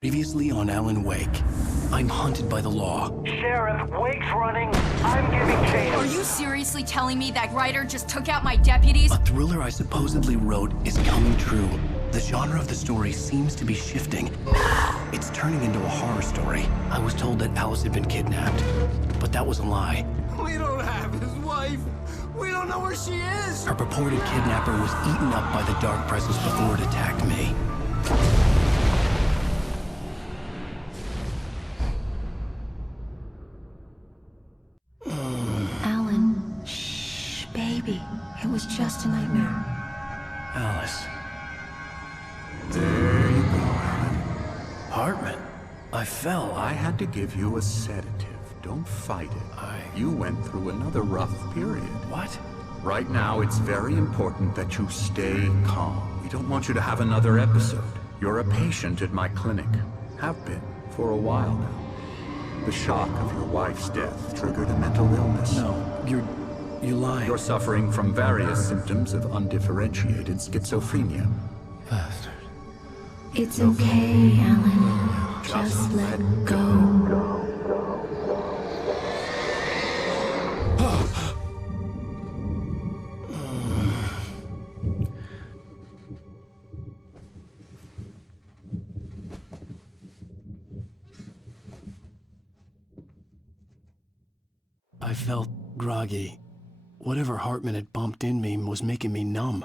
Previously on Alan Wake, I'm hunted by the law. Sheriff, Wake's running. I'm giving chase. Are you seriously telling me that writer just took out my deputies? A thriller I supposedly wrote is coming true. The genre of the story seems to be shifting. It's turning into a horror story. I was told that Alice had been kidnapped, but that was a lie. We don't have his wife. We don't know where she is. Her purported kidnapper was eaten up by the dark presence before it attacked me. Alan, shh, baby. It was just a nightmare. Alice. There you go, Alan. Hartman. I fell. I had to give you a sedative. Don't fight it. You went through another rough period. What? Right now, it's very important that you stay calm. We don't want you to have another episode. You're a patient at my clinic. Have been for a while now. The shock of your wife's death triggered a mental illness. No, you're lying. You're suffering from various symptoms of undifferentiated schizophrenia. Bastard. It's okay, Alan. Just let go. I felt groggy. Whatever Hartman had bumped in me was making me numb.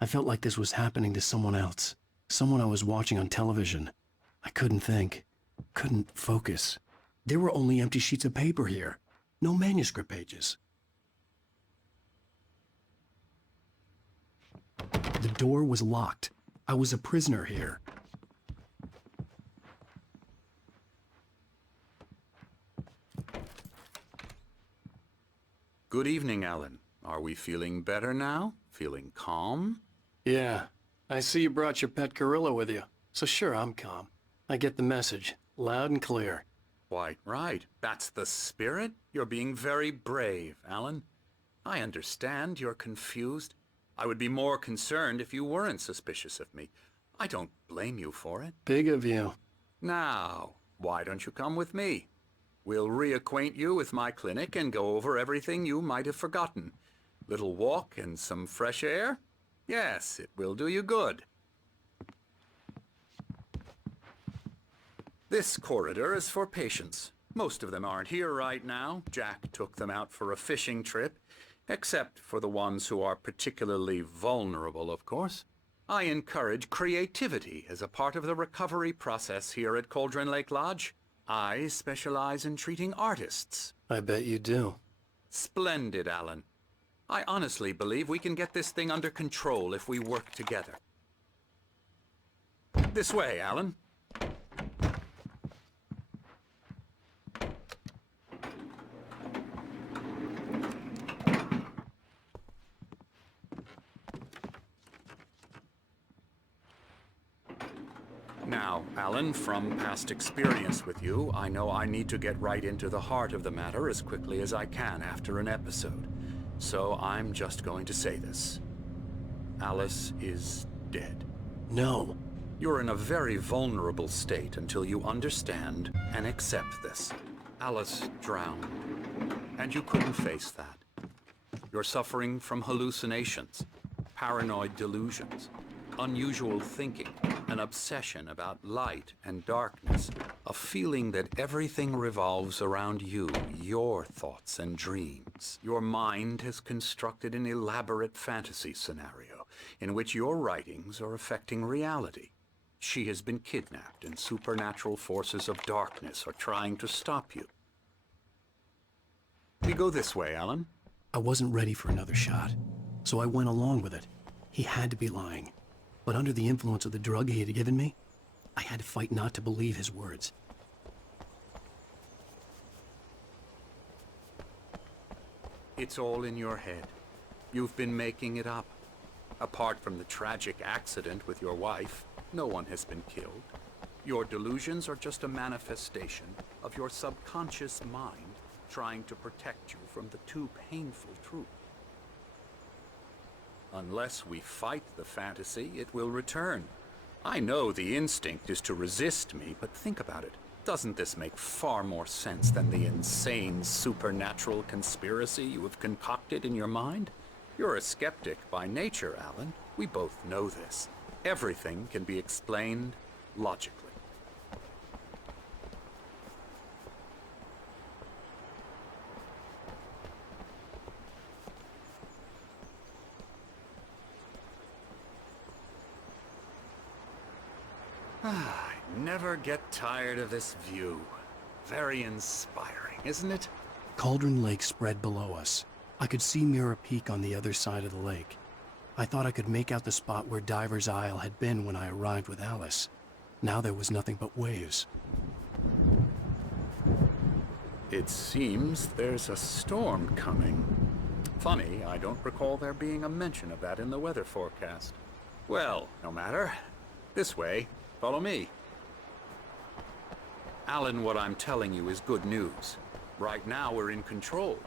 I felt like this was happening to someone else. Someone I was watching on television. I couldn't think. Couldn't focus. There were only empty sheets of paper here. No manuscript pages. The door was locked. I was a prisoner here. Good evening, Alan. Are we feeling better now? Feeling calm? Yeah. I see you brought your pet gorilla with you. So sure, I'm calm. I get the message. Loud and clear. Quite right. That's the spirit. You're being very brave, Alan. I understand you're confused. I would be more concerned if you weren't suspicious of me. I don't blame you for it. Big of you. Now, why don't you come with me? We'll reacquaint you with my clinic and go over everything you might have forgotten. Little walk and some fresh air? Yes, it will do you good. This corridor is for patients. Most of them aren't here right now. Jack took them out for a fishing trip, except for the ones who are particularly vulnerable, of course. I encourage creativity as a part of the recovery process here at Cauldron Lake Lodge. I specialize in treating artists. I bet you do. Splendid, Alan. I honestly believe we can get this thing under control if we work together. This way, Alan. Now, Alan, from past experience with you, I know I need to get right into the heart of the matter as quickly as I can after an episode. So I'm just going to say this. Alice is dead. No. You're in a very vulnerable state until you understand and accept this. Alice drowned, and you couldn't face that. You're suffering from hallucinations, paranoid delusions, unusual thinking, an obsession about light and darkness, a feeling that everything revolves around you, your thoughts and dreams. Your mind has constructed an elaborate fantasy scenario in which your writings are affecting reality. She has been kidnapped and supernatural forces of darkness are trying to stop you. We go this way, Alan. I wasn't ready for another shot, so I went along with it. He had to be lying. But under the influence of the drug he had given me, I had to fight not to believe his words. It's all in your head. You've been making it up. Apart from the tragic accident with your wife, no one has been killed. Your delusions are just a manifestation of your subconscious mind trying to protect you from the too painful truth. Unless we fight the fantasy, it will return. I know the instinct is to resist me, but think about it. Doesn't this make far more sense than the insane supernatural conspiracy you have concocted in your mind? You're a skeptic by nature, Alan. We both know this. Everything can be explained logically. I never get tired of this view. Very inspiring, isn't it? Cauldron Lake spread below us. I could see Mirror Peak on the other side of the lake. I thought I could make out the spot where Diver's Isle had been when I arrived with Alice. Now there was nothing but waves. It seems there's a storm coming. Funny, I don't recall there being a mention of that in the weather forecast. Well, no matter. This way. Follow me. Alan, what I'm telling you is good news. Right now we're in control.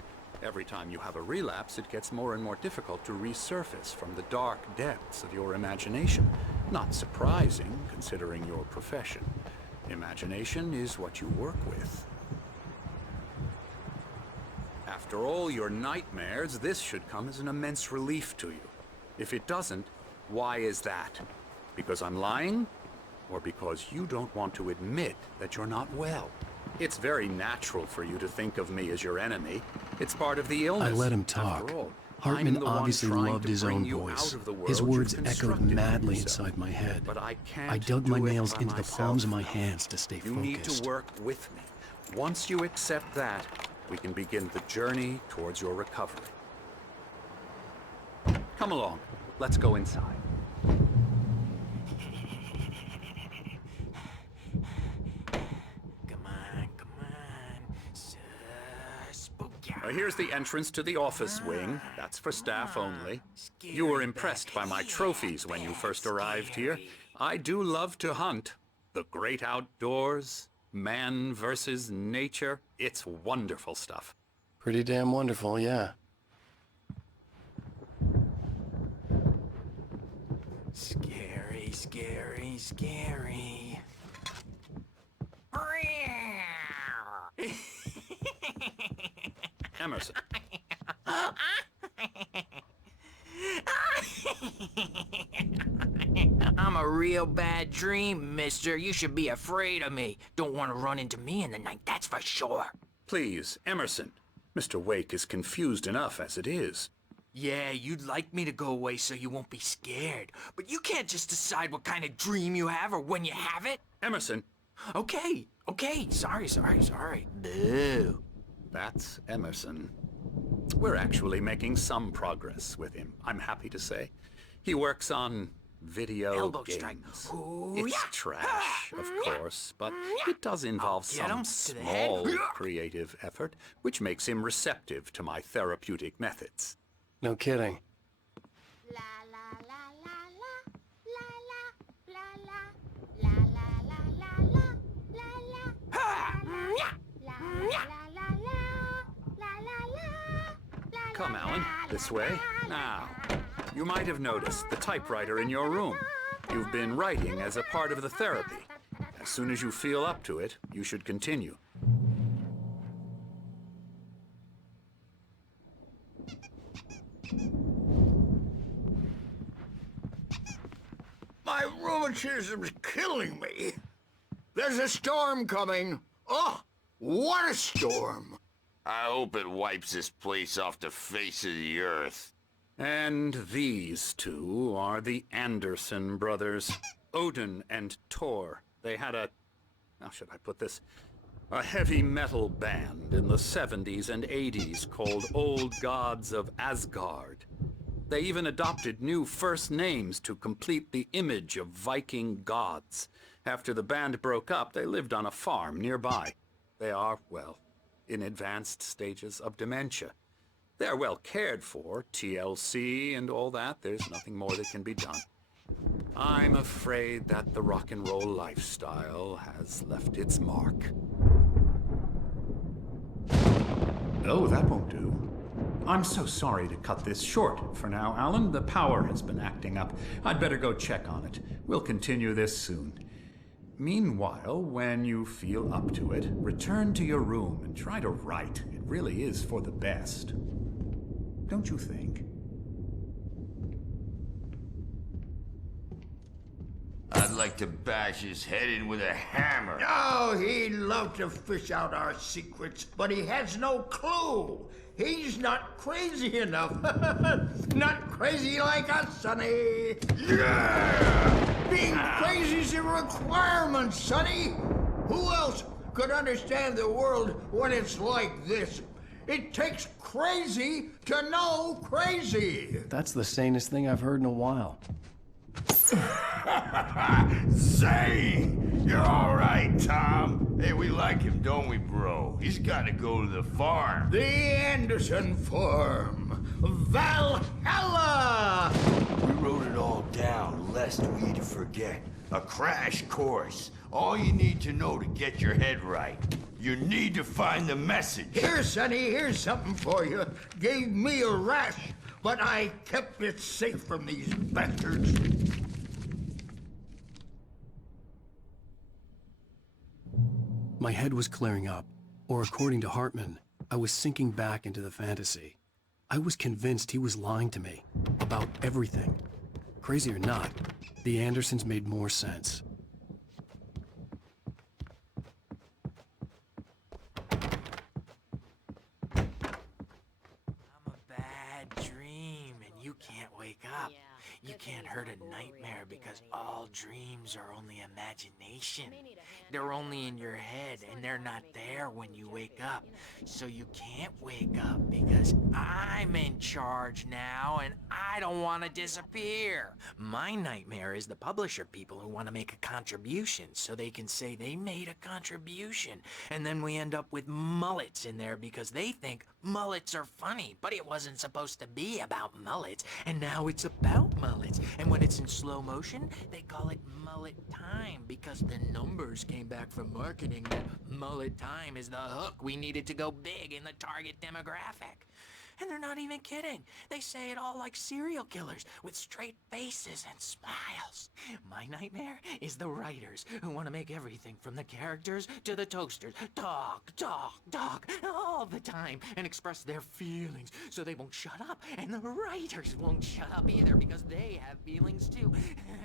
Every time you have a relapse, it gets more and more difficult to resurface from the dark depths of your imagination. Not surprising, considering your profession. Imagination is what you work with. After all your nightmares, this should come as an immense relief to you. If it doesn't, why is that? Because I'm lying? Or because you don't want to admit that you're not well? It's very natural for you to think of me as your enemy. It's part of the illness. I let him talk. After all, Hartman I'm the one obviously trying loved to his bring own you voice. out of the world His words you've echoed constructed madly for yourself. inside my head. But I can't I dug do my it nails by into the myself. palms of my hands to stay You focused. need to work with me. Once you accept that, we can begin the journey towards your recovery. Come along. Let's go inside. Here's the entrance to the office wing. That's for staff only. You were impressed by my trophies when you first arrived here. I do love to hunt. The great outdoors, man versus nature. It's wonderful stuff. Pretty damn wonderful, yeah. Scary, scary, scary. Emerson. I'm a real bad dream, mister. You should be afraid of me. Don't want to run into me in the night, that's for sure. Please, Emerson. Mr. Wake is confused enough as it is. Yeah, you'd like me to go away so you won't be scared. But you can't just decide what kind of dream you have or when you have it. Emerson. Okay. Sorry. Boo. That's Emerson. We're actually making some progress with him, I'm happy to say. He works on video Elbow games. strike. Ooh, It's yeah. trash, of course, but it does involve I'll get him some to the head. small creative effort, which makes him receptive to my therapeutic methods. No kidding. La la la la la la la la la la la la la. Come, Alan, this way. Now, you might have noticed the typewriter in your room. You've been writing as a part of the therapy. As soon as you feel up to it, you should continue. My rheumatism's killing me. There's a storm coming. Oh, what a storm. I hope it wipes this place off the face of the earth. And these two are the Anderson brothers, Odin and Tor. They had a, how should I put this? A heavy metal band in the 70s and 80s called Old Gods of Asgard. They even adopted new first names to complete the image of Viking gods. After the band broke up, they lived on a farm nearby. They are, well, in advanced stages of dementia. They're well cared for, TLC and all that. There's nothing more that can be done. I'm afraid that the rock and roll lifestyle has left its mark. No, that won't do. I'm so sorry to cut this short for now, Alan. The power has been acting up. I'd better go check on it. We'll continue this soon. Meanwhile, when you feel up to it, return to your room and try to write. It really is for the best. Don't you think? I'd like to bash his head in with a hammer. Oh, he'd love to fish out our secrets, but he has no clue. He's not crazy enough. Not crazy like us, Sonny. Yeah! Being crazy's a requirement, Sonny. Who else could understand the world when it's like this? It takes crazy to know crazy. That's the sanest thing I've heard in a while. Zane! You're all right, Tom. Hey, we like him, don't we, bro? He's got to go to the farm. The Anderson Farm. Valhalla! We wrote it all down, lest we'd forget. A crash course. All you need to know to get your head right. You need to find the message. Here, Sonny, here's something for you. Gave me a rash, but I kept it safe from these bastards. My head was clearing up, or according to Hartman, I was sinking back into the fantasy. I was convinced he was lying to me about everything. Crazy or not, the Andersons made more sense. I'm a bad dream, and you can't wake up. You can't hurt a nightmare because all dreams are only imagination. They're only in your head, and they're not there when you wake up. So you can't wake up because I'm in charge now, and I don't want to disappear. My nightmare is the publisher people who want to make a contribution so they can say they made a contribution. And then we end up with mullets in there because they think mullets are funny, but it wasn't supposed to be about mullets, and now it's about mullets. And when it's in slow motion, they call it mullet time because the numbers came back from marketing that mullet time is the hook we needed to go big in the target demographic. And they're not even kidding. They say it all like serial killers with straight faces and smiles. My nightmare is the writers who want to make everything from the characters to the toasters talk, all the time and express their feelings so they won't shut up. And the writers won't shut up either because they have feelings too.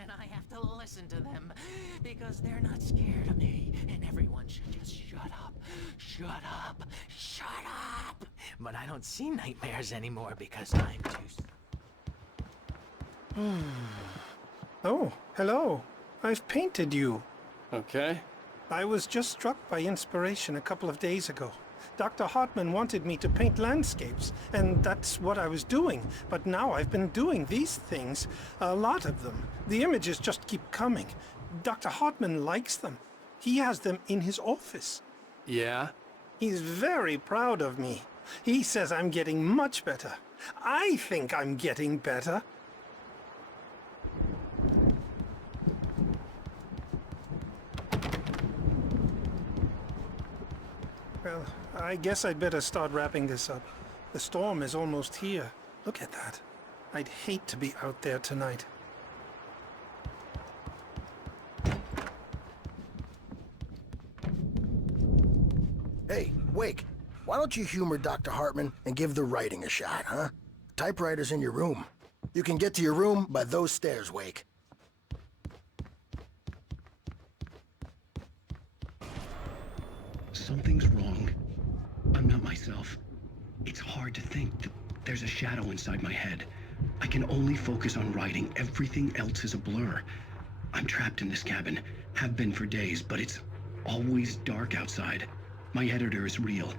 And I have to listen to them because they're not scared of me. And everyone should just shut up. Shut up. Shut up. But I don't see nightmares anymore because I'm too... Oh, hello. I've painted you. Okay. I was just struck by inspiration a couple of days ago. Dr. Hartman wanted me to paint landscapes, and that's what I was doing. But now I've been doing these things, a lot of them. The images just keep coming. Dr. Hartman likes them. He has them in his office. Yeah? He's very proud of me. He says I'm getting much better. I think I'm getting better. Well, I guess I'd better start wrapping this up. The storm is almost here. Look at that. I'd hate to be out there tonight. Hey, Wake, why don't you humor Dr. Hartman and give the writing a shot, huh? Typewriter's in your room. You can get to your room by those stairs, Wake. Something's wrong. I'm not myself. It's hard to think that there's a shadow inside my head. I can only focus on writing. Everything else is a blur. I'm trapped in this cabin. Have been for days, but it's always dark outside. My editor is real.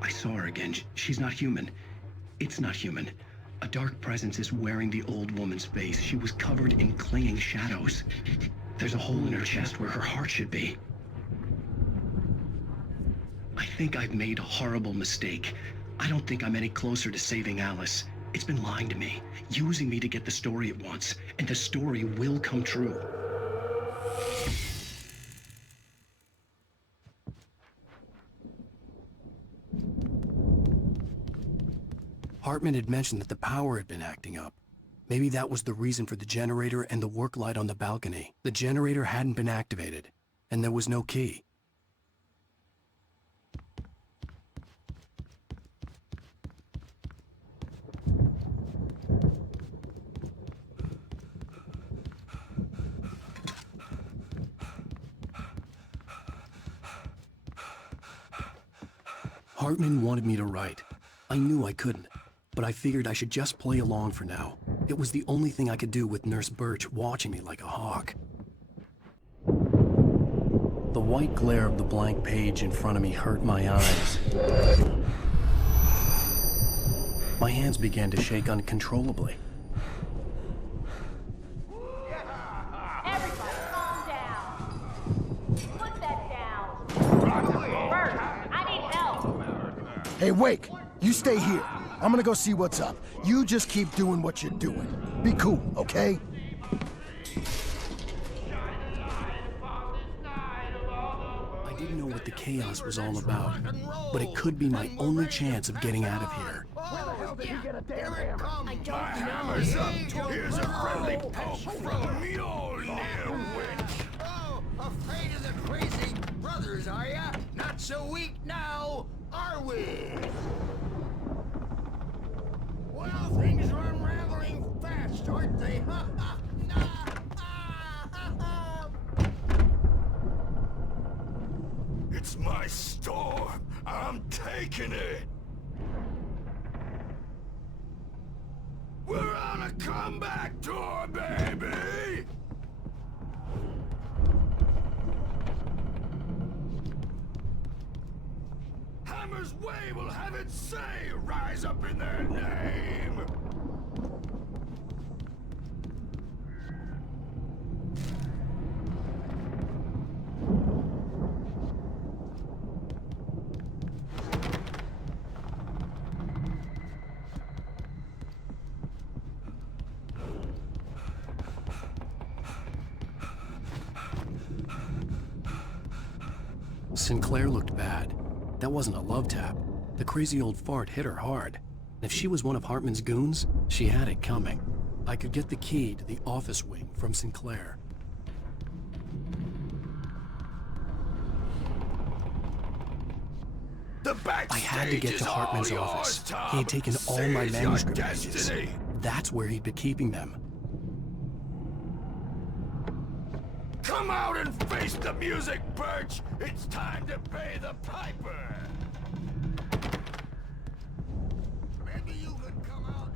I saw her again. She's not human. It's not human. A dark presence is wearing the old woman's face. She was covered in clinging shadows. There's a hole in her chest where her heart should be. I think I've made a horrible mistake. I don't think I'm any closer to saving Alice. It's been lying to me, using me to get the story it wants, and the story will come true. Hartman had mentioned that the power had been acting up. Maybe that was the reason for the generator and the work light on the balcony. The generator hadn't been activated, and there was no key. Hartman wanted me to write. I knew I couldn't, but I figured I should just play along for now. It was the only thing I could do with Nurse Birch watching me like a hawk. The white glare of the blank page in front of me hurt my eyes. My hands began to shake uncontrollably. Everybody, calm down. Put that down. Bert, I need help. Hey, Wake, you stay here. I'm gonna go see what's up. You just keep doing what you're doing. Be cool, okay? I didn't know what the chaos was all about, but it could be my only chance of getting out of here. Where the hell did he get a damn hammer? I don't know. Hammer's up. Here's a friendly poke from Mjolnir, witch. Oh, afraid of the crazy brothers, are ya? Not so weak now, are we? Well, things are unraveling fast, aren't they? Ha ha! It's my store. I'm taking it. We're on a comeback tour, baby! Hammer's Way will have its say rise up in their name! Sinclair looked bad. That wasn't a love tap. The crazy old fart hit her hard. If she was one of Hartman's goons, she had it coming. I could get the key to the office wing from Sinclair. I had to get to Hartman's office. He had taken all my manuscript pages. That's where he'd been keeping them. Come out and face the music, Birch! It's time to pay the piper! Maybe you could come out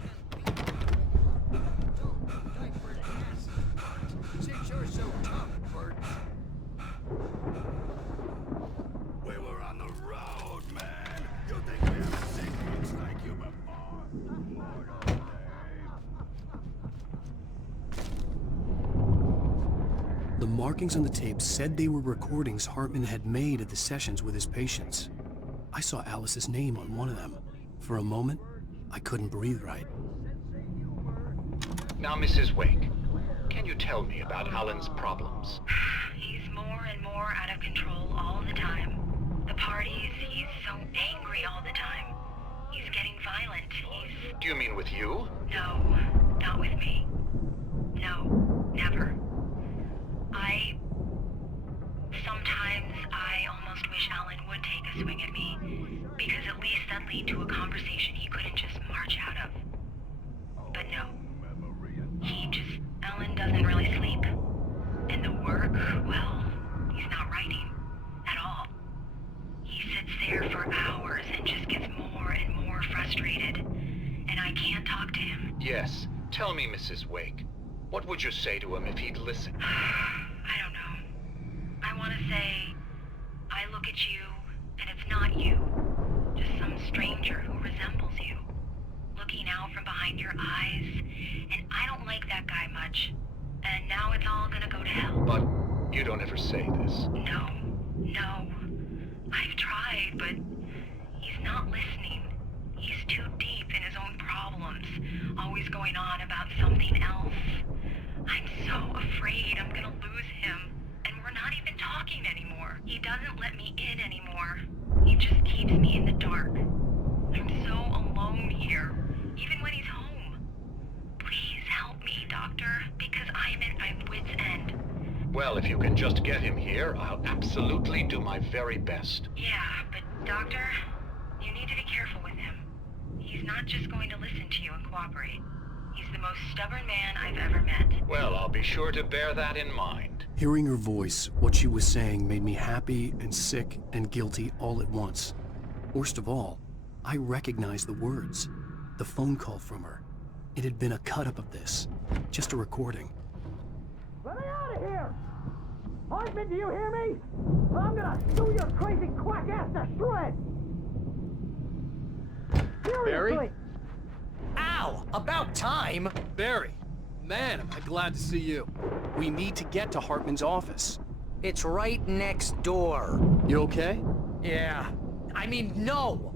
and don't diaper nasty, Bert. Since you're so tough, Bert. We were on the road, man! You think we haven't seen folks like you before? The markings on the tape said they were recordings Hartman had made at the sessions with his patients. I saw Alice's name on one of them. For a moment, I couldn't breathe right. Now, Mrs. Wake, can you tell me about Alan's problems? He's more and more out of control all the time. The parties, he's so angry all the time. He's getting violent. Do you mean with you? No, not with me. No, never. Sometimes I almost wish Alan would take a swing at me, because at least that'd lead to a conversation he couldn't just march out of. But no. Alan doesn't really sleep. And the work, well, he's not writing at all. He sits there for hours and just gets more and more frustrated. And I can't talk to him. Yes. Tell me, Mrs. Wake. What would you say to him if he'd listen? I don't know. I want to say, I look at you, and it's not you. Just some stranger who resembles you. Looking out from behind your eyes, and I don't like that guy much. And now it's all gonna go to hell. But you don't ever say this. No. I've tried, but he's not listening. He's too deep in his own problems, always going on about something else. I'm so afraid I'm gonna lose him, and we're not even talking anymore. He doesn't let me in anymore. He just keeps me in the dark. I'm so alone here. even when he's home. Please help me, Doctor, because I'm at my wit's end. Well, if you can just get him here, I'll absolutely do my very best. Yeah, but Doctor, you need to be careful with him. He's not just going to listen to you and cooperate. He's the most stubborn man I've ever met. Well, I'll be sure to bear that in mind. Hearing her voice, what she was saying made me happy and sick and guilty all at once. Worst of all, I recognized the words. The phone call from her. It had been a cut-up of this. Just a recording. Let me out of here! Hartman, do you hear me? I'm gonna sew your crazy quack ass to shreds! Barry? Ow! About time! Barry, man, am I glad to see you. We need to get to Hartman's office. It's right next door. You okay? Yeah. I mean, no!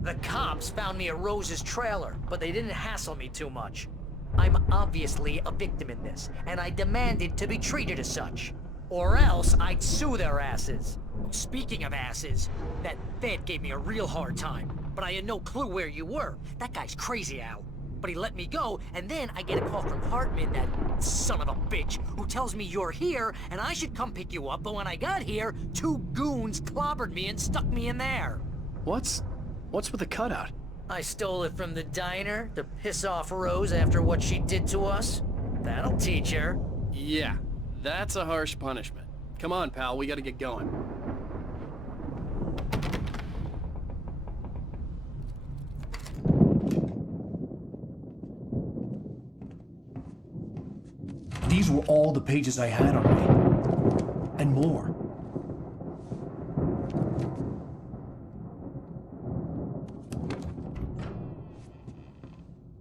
The cops found me at Rose's trailer, but they didn't hassle me too much. I'm obviously a victim in this, and I demanded to be treated as such. Or else I'd sue their asses. Speaking of asses, that Fed gave me a real hard time, but I had no clue where you were. That guy's crazy, Al. But he let me go, and then I get a call from Hartman, that son of a bitch, who tells me you're here, and I should come pick you up, but when I got here, 2 goons clobbered me and stuck me in there. What's with the cutout? I stole it from the diner to piss off Rose after what she did to us. That'll teach her. Yeah, that's a harsh punishment. Come on, pal, we gotta get going. These were all the pages I had on me. And more.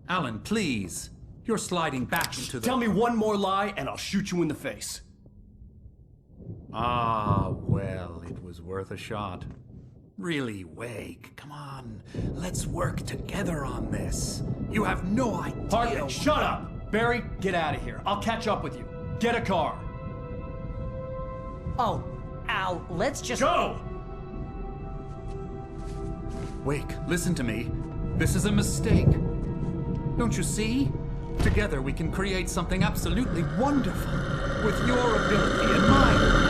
Alan, please. You're sliding back into the... Tell me one more lie and I'll shoot you in the face. Ah, well, it was worth a shot. Really, Wake, come on. Let's work together on this. You have no idea... Hartman, shut up! Barry, get out of here. I'll catch up with you. Get a car. Oh, Al, let's just... Go! Wake, listen to me. This is a mistake. Don't you see? Together we can create something absolutely wonderful. With your ability and mine.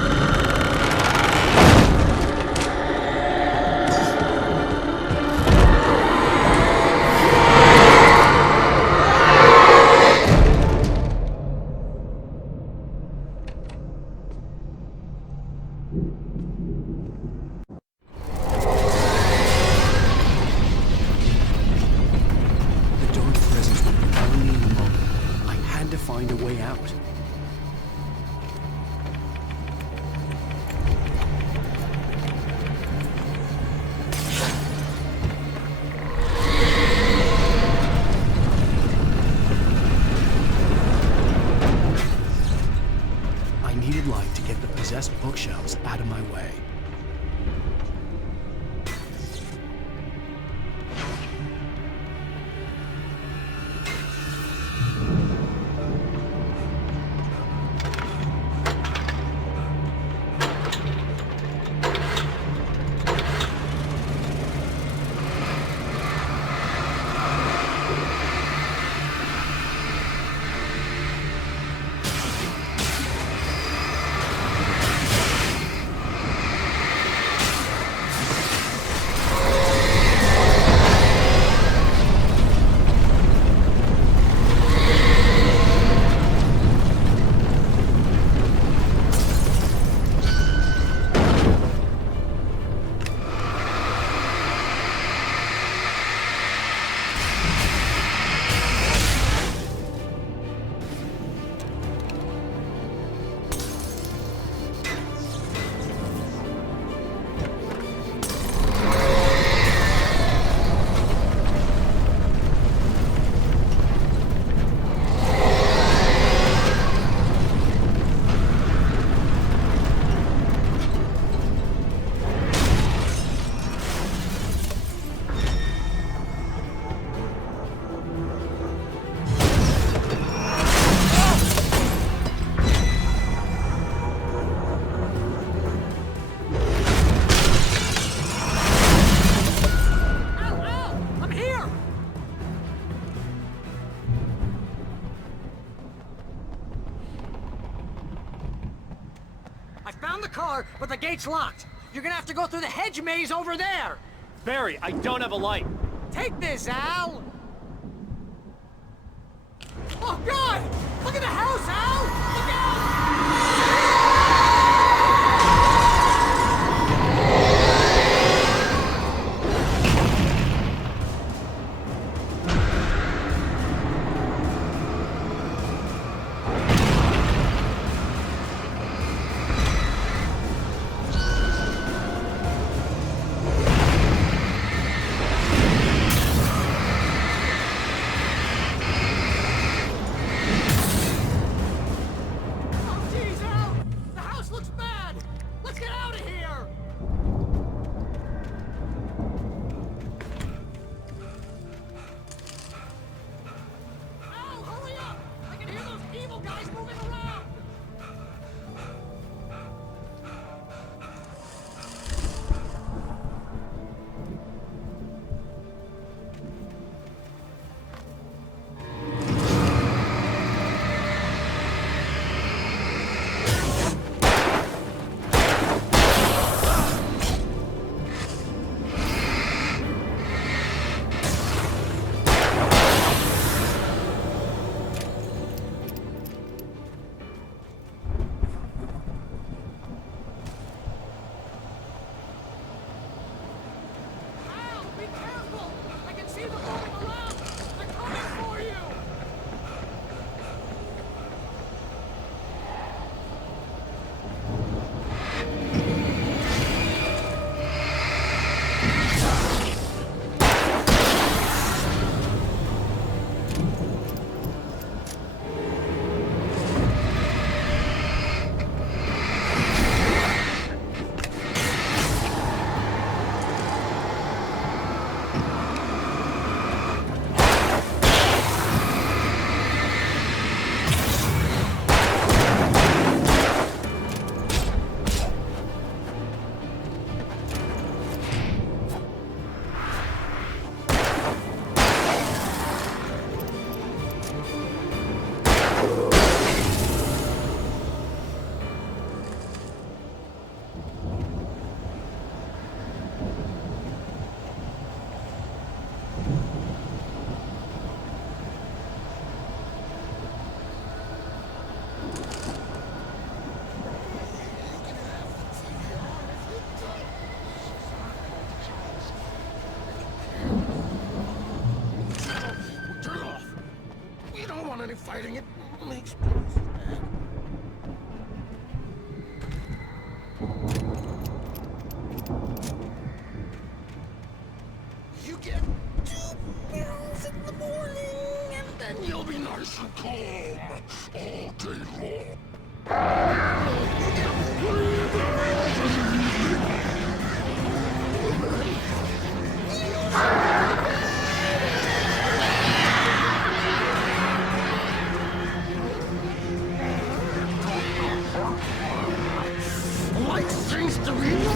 car, but the gate's locked. You're gonna have to go through the hedge maze over there. Barry, I don't have a light. Take this, Al! Oh, God! Look at the house, Al! Look out! any fighting. It makes me sad. You get 2 pills in the morning, and then you'll be nice and calm all day long. You get 3 pills in the evening. Like things to read.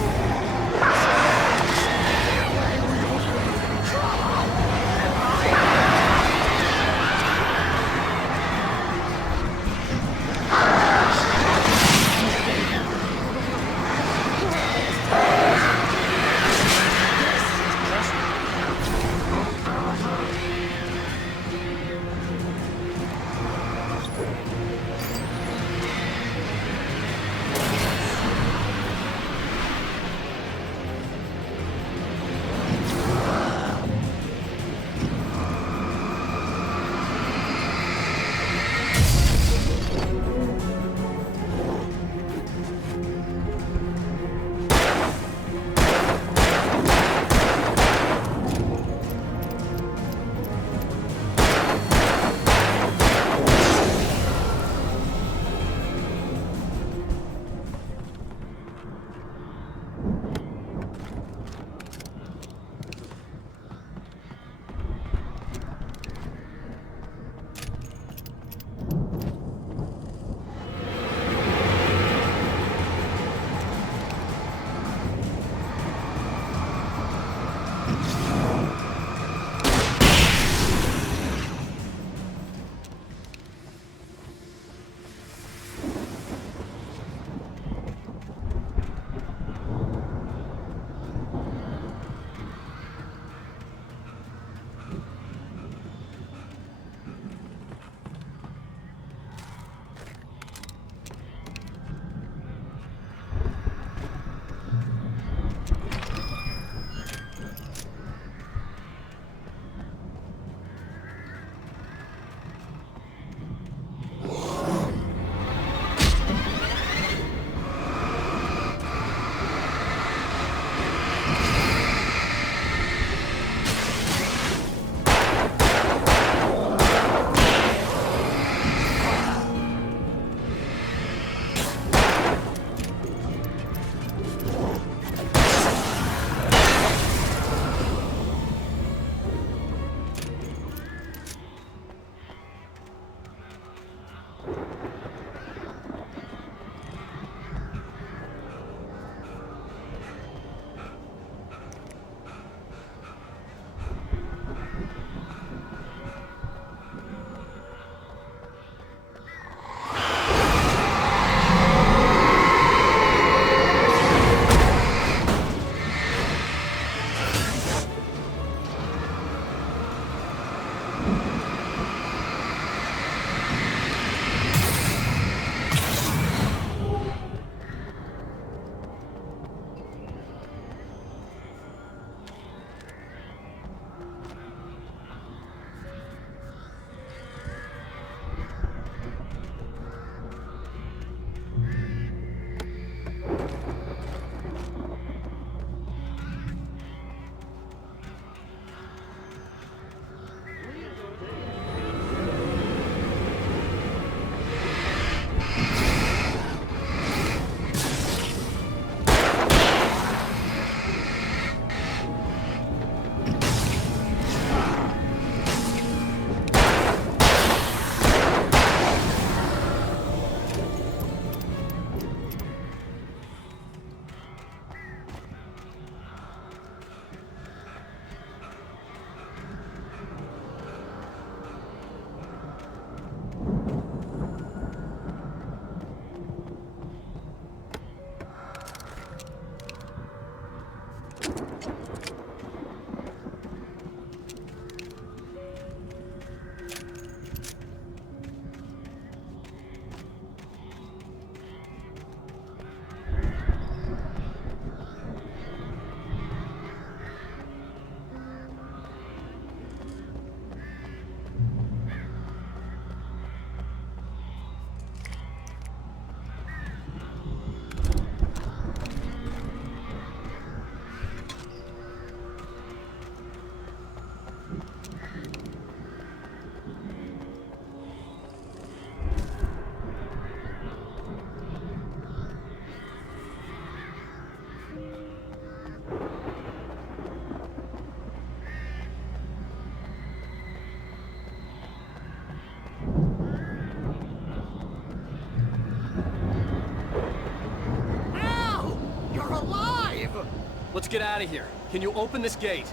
Let's get out of here. Can you open this gate?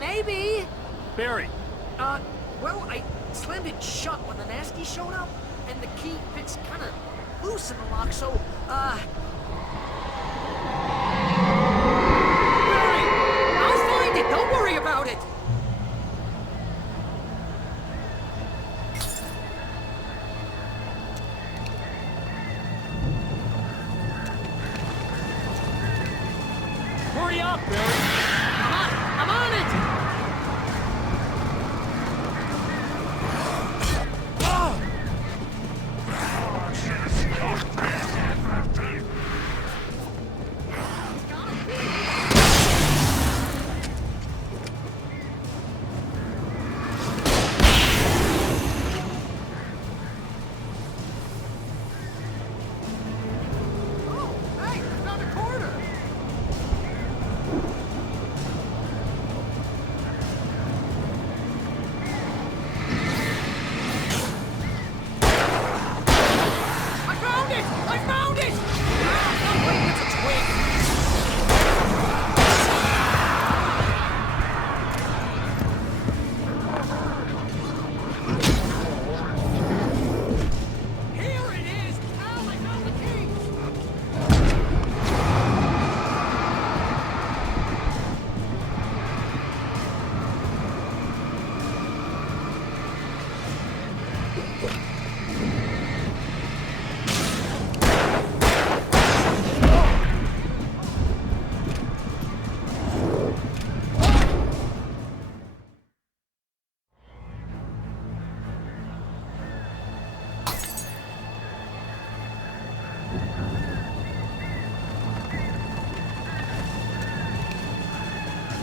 Maybe. Barry! Well, I slammed it shut when the nasty showed up, and the key fits kind of loose in the lock, so, Barry! I'll find it! Don't worry about it! Hurry up, Barry! I'm on it!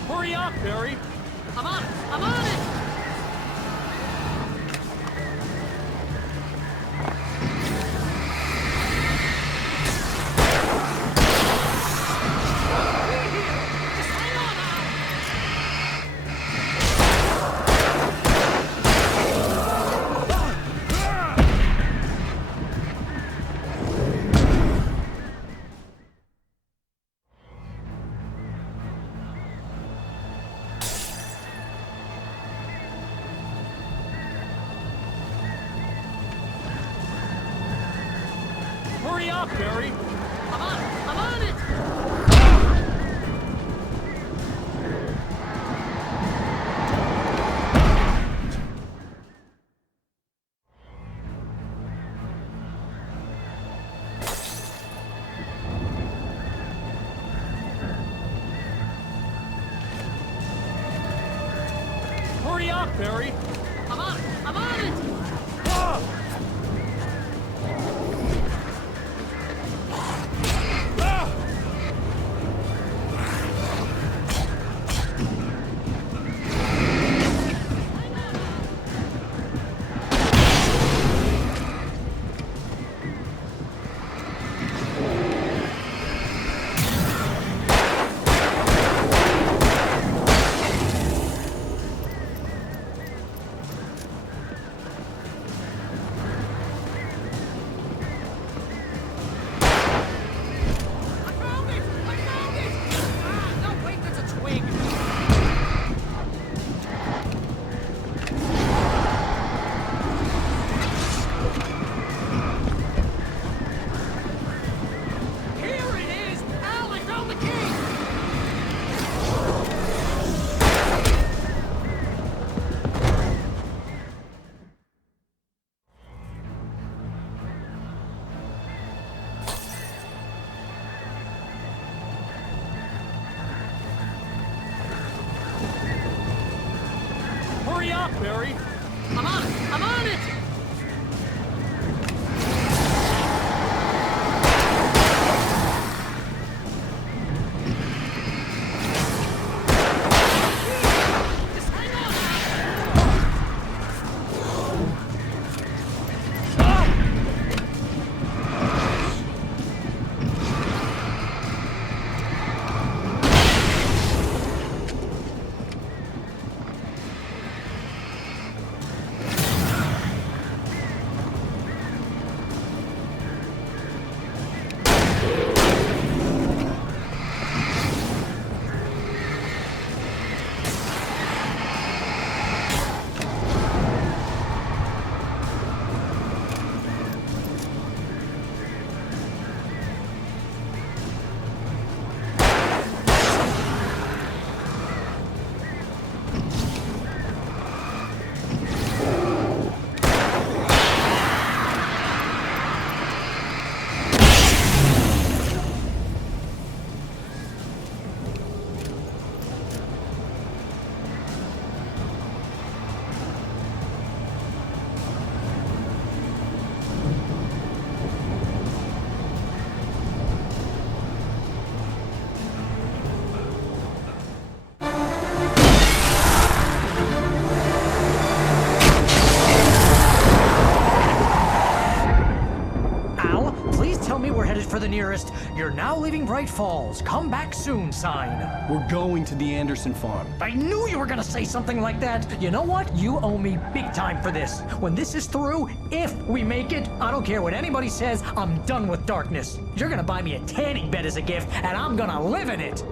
Hurry up, Barry! I'm on it! Hurry up, Barry! I'm on it! Hurry up, Barry! I'm on it! Hurry up, Barry! I'm on it! You're now leaving Bright Falls. Come back soon sign. We're going to the Anderson farm. I knew you were gonna say something like that. You know what? You owe me big time for this. When this is through, if we make it, I don't care what anybody says, I'm done with darkness. You're gonna buy me a tanning bed as a gift, and I'm gonna live in it.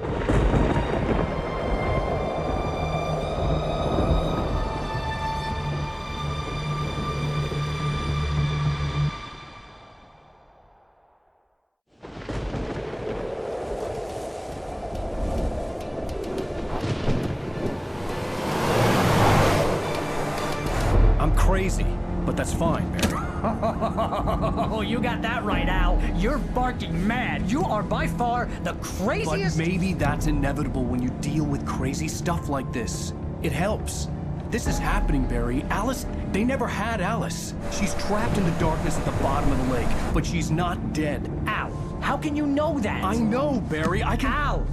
I'm crazy, but that's fine, Barry. Oh, you got that right, Al. You're barking mad. You are by far the craziest. But maybe that's inevitable when you deal with crazy stuff like this. It helps. This is happening, Barry. Alice, they never had Alice. She's trapped in the darkness at the bottom of the lake, but she's not dead. Al, how can you know that? I know, Barry. I can... Al,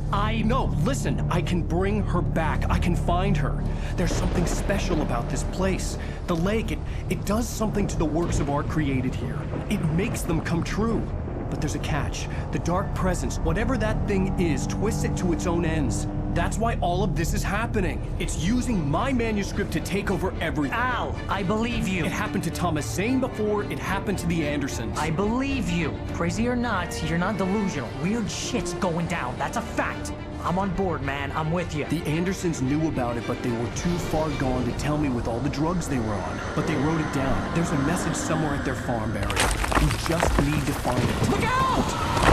No, listen. I can bring her back. I can find her. There's something special about this place. The lake, it does something to the works of art created here. It makes them come true. But there's a catch. The dark presence, whatever that thing is, twists it to its own ends. That's why all of this is happening. It's using my manuscript to take over everything. Al, I believe you. It happened to Thomas Zane before, it happened to the Andersons. I believe you. Crazy or not, you're not delusional. Weird shit's going down. That's a fact. I'm on board, man. I'm with you. The Andersons knew about it, but they were too far gone to tell me with all the drugs they were on. But they wrote it down. There's a message somewhere at their farm, Barry. We just need to find it. Look out!